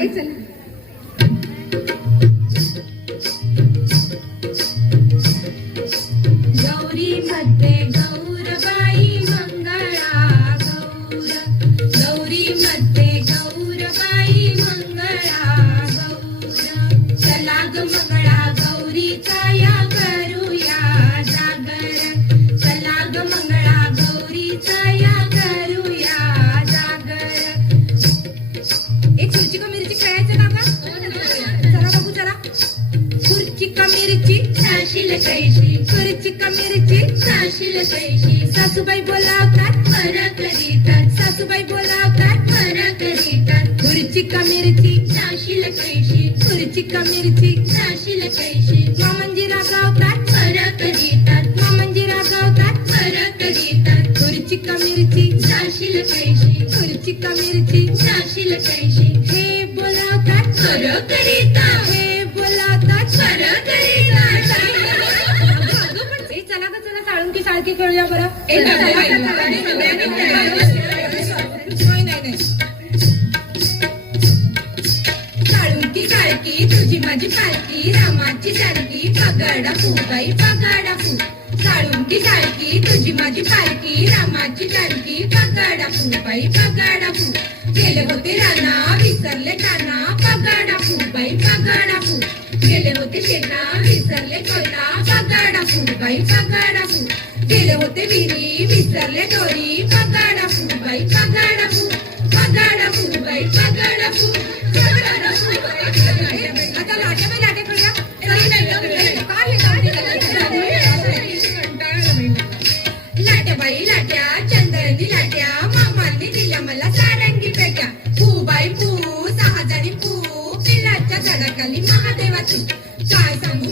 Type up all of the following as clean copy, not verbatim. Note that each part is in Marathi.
गौरी मध्ये गौरबाई मंगळा गौर, गौरी मध्ये गौरबाई मंगळा गौर. चला ग मंगळा गौरीचा या करूया जागर, चला ग मंगळा गौरीचा या करूया जागर. एक खुर्ची का मिरची खेळायचं का ग? चला बघू चला. खुर्ची का मिरची साशील कैशी, खुर्ची का मिरची साशील कैशी. सासूबाई बोलावतात मरा करीतात, सासूबाई बोलावतात मरा करीतात. खुर्ची का मिरची साशील कैशी, खुर्ची का मिरची साशील कैशी. मामंजी रागावतात मरा करीतात, मामंजी रागावतात मरा करीतात. खुर्ची का मिरची साशील कैशी, खुर्ची का मिरची साशील कैशी. हे बोलावतात मरा करीतात, हे बोलावतात मरा करीतात. चला का चला साळुंकी सारखी खेळूया बरं. साळुंकी सारखी तुझी माझी पालखी, रामाची सारखी पगाडा फुबाई पगाडा फू. साळुंकी सारखी तुझी माझी पालखी, रामाची सारखी पगाडा फुबाई पगाडा फू. गेले होते राना विसरले काना, पगाडा फुबाई पगाडा फू. गेले होते शेता विसरले कोयता, पगाडा फुबाई पगाडा फू. गेले होते विहिरी विसरले दोरी, पगाडा फुबाई पगाडा फू. पगाडा फुबाई पगाडा फू, पगाडा फुबाई. आता लाटे बाई लाटे करूया. लाट्याबाई लाट्या चंदनी लाट्या, मामांनी दिल्या मला सारंगी पेट्या. फुबाई फू 6,000 फू, पिलाच्या झाडाखाली महादेवाची. काय सांगू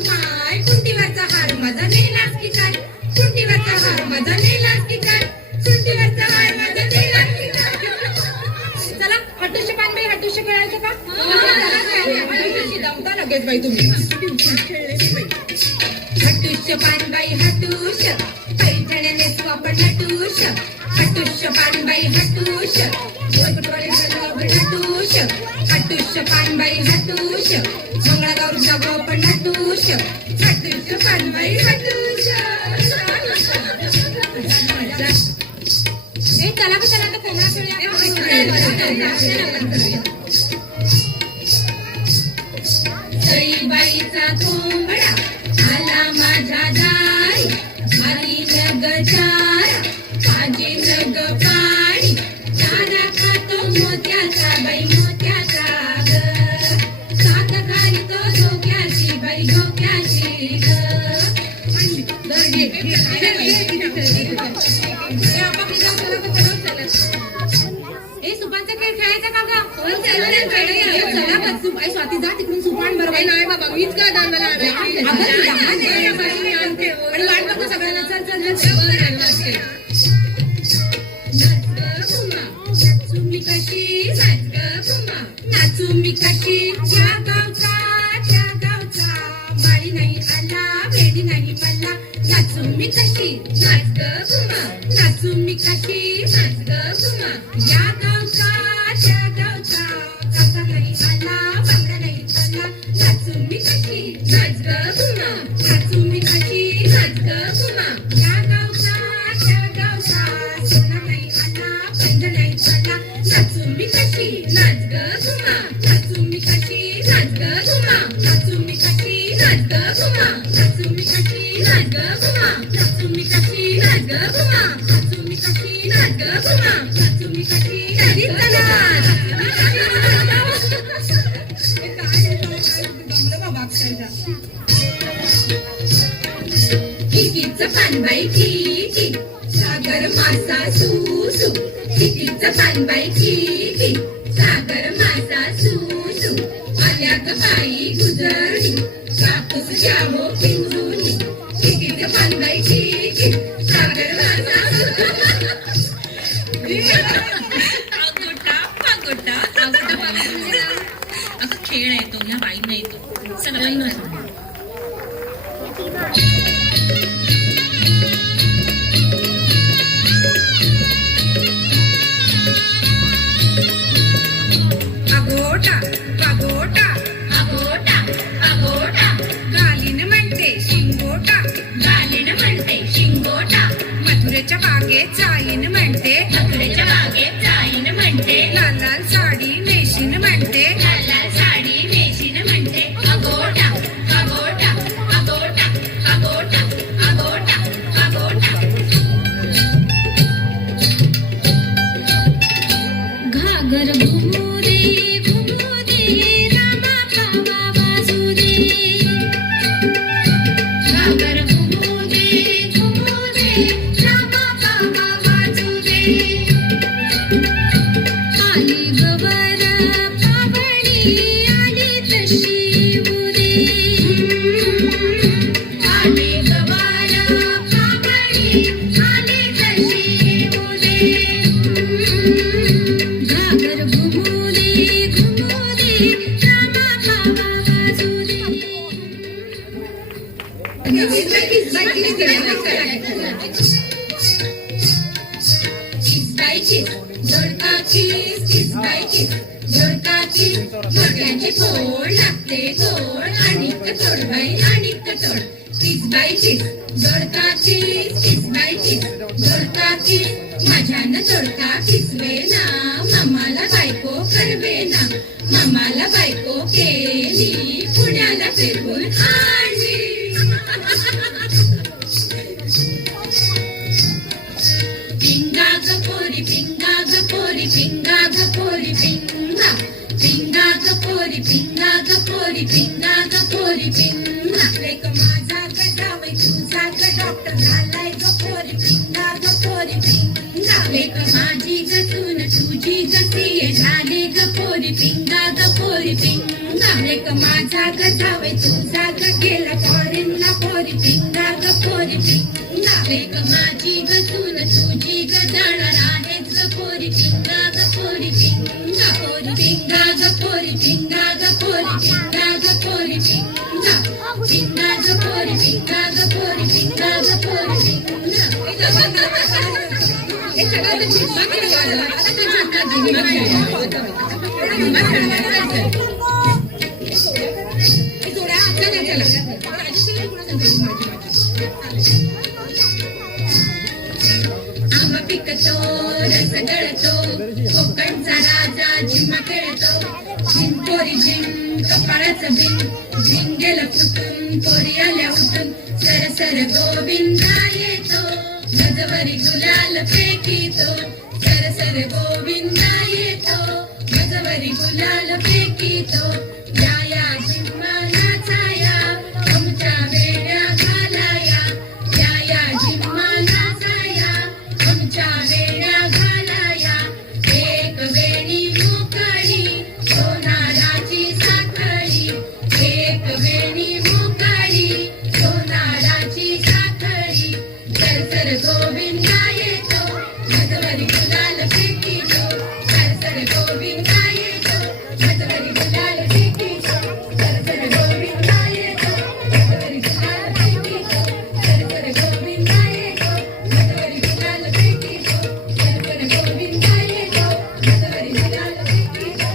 माय कुंटीवरचा हार माझा नेलास की काय, कुंटीवरचा हार माझा नेलास की काय, कुंटीवरचा हार माझा नेलास की काय. चला हट्टूश पानबाई हट्टूश खेळायचं का? दमता लगेच बाई तुम्ही. हट्टूश पानबाई हट्टूश, पैठण्याने आपण हट्टूश. हट्टूश पानबाई हट्टूश, हट्टूश. हट्टूश पानबाई हट्टूश, मंगळागौर जागो आपण हट्टूश. हट्टूश पानबाई हट्टूश. चला का चला कोंबडा खेळूया. सईबाईचा कोंबडा आला माझ्या दारी, आली नग चारा माझी नग पाणी. चारा खातो मोत्याचा बाई मोत्याचा ग, सात खाली तो धोक्याची बाई धोक्याची ग. हे सुपांचा खेळ खेळायचा का ग? स्वाती जा तिकडून सुपान बरोबर. नाही बाबा मीच का दान मला वाट बघतो सगळ्यांना. चल चल नाचू मी कशी नाच ग घुमा, नाचू मी कशी त्या गावचा माळी नाही आला वेडी नाही मला. नाचू मी कशी नाच ग घुमा, नाचू मी कशी नाच ग घुमा. या गावचा त्या गावचा काका नाही आला बांगडा नाही चला. नाचू मी कशी नाच ग घुमा, नाचू मी कशी नाच ग घुमा. या गावचा त्या गावचा सोना नाही आला पंध नाही चला. नाचू मी कशी नाच ग घुमा, नाचू मी कशी नाच ग घुमा. नाचू मी कशी नाच ग घुमा, नाचू मी कशी नाच ग घुमा. नाचू मी कशी नाच ग घुमा, नाचू मी कशी नाच ग घुमा. नाचू मी कशी नाच ग घुमा. कितीचं पानबाई किती, सागर मासा सुसू. कितीचं पानबाई किती, सागर मासा सुसू. आल्या ग बाई गुजरणी, कापूस घ्यावो पिंजूनी. कितीचं पानबाई किती, सागर मासा सुसू. खेळ आहे तो, या बाई नाही तो सगळं. बाई चीज दोडका चीज बाई चीज दोडका चीज मोठ्याचे फोड लागते गोड आणिक तोड बाई आणिक तोड चीज बाई चीज दोडका चीज बाई चीज दोडका चीज माझ्यानं दोडका किसवे ना मामाला बायको करवे ना मामाला बायको केली पुण्याला फिरवून आणली पिंगा ग पोरी पिंगा ग पोरी पिंगा ग पोरी पिंगा पिंगा ग पोरी पिंगा ग पोरी पिंगा ग पोरी पिंगा लेक माझा गडावै तुझा ग डॉक्टर झालाय ग पोरी पिंगा ग पोरी पिंगा लेक माझी गसून तुझी गतीये झाली ग पोरी पिंगा ग पोरी पिंगा लेक माझा गडावै तुझा ग गेला पोरींना पोरी पिंगा ग पोरी पिंगा लेक माझी गसून तुझी ग जाणार आहेच ग पोरी पिंगा ग पोरी पिंगा पोरी पिंगा ग पोरी पिंगा ग पोरी पिंगा ग पोरी पिंगा पिंगा ग पोरी पिंगा ग पोरी पिंगा ग पोरी पिंगा हे सगळं चिंता केलं आता ते चिंता आंबा पिकतो रस गळतो कोकणचा राजा झिम्मा खेळतो झिंपोरी झिम कपाळाचं बिन झिंग गेलं फुटून पोरी आल्या उठून सर सर गोविंदा येतो गजवरी गुलाल फेकीतो सर सर गोविंदा येतो गजवरी गुलाल फेकीतो या या झिम्मा नाचाया आमच्या वेड्या घालाया या या झिम्मा नाचाया आमच्या वेड्या घालाया एक वेणी मोकळी सोनाराची साखळी एक वेणी मोकळी सोनाराची साखळी सर सर गोविंदा येतो गजवरी गुलाल फेकीतो सर सर गोविंदा येतो गजवरी गुलाल फेकीतो सर सर गोविंदा येतो गजवरी गुलाल फेकीतो सर सर गोविंदा येतो गजवरी गुलाल फेकीतो सर सर गोविंदा येतो गजवरी गुलाल फेकीतो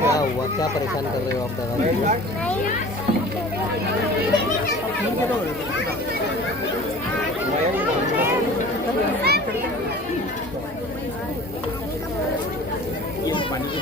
क्या हुआ, क्या परेशान कर रहे हो आप दादा? पानी की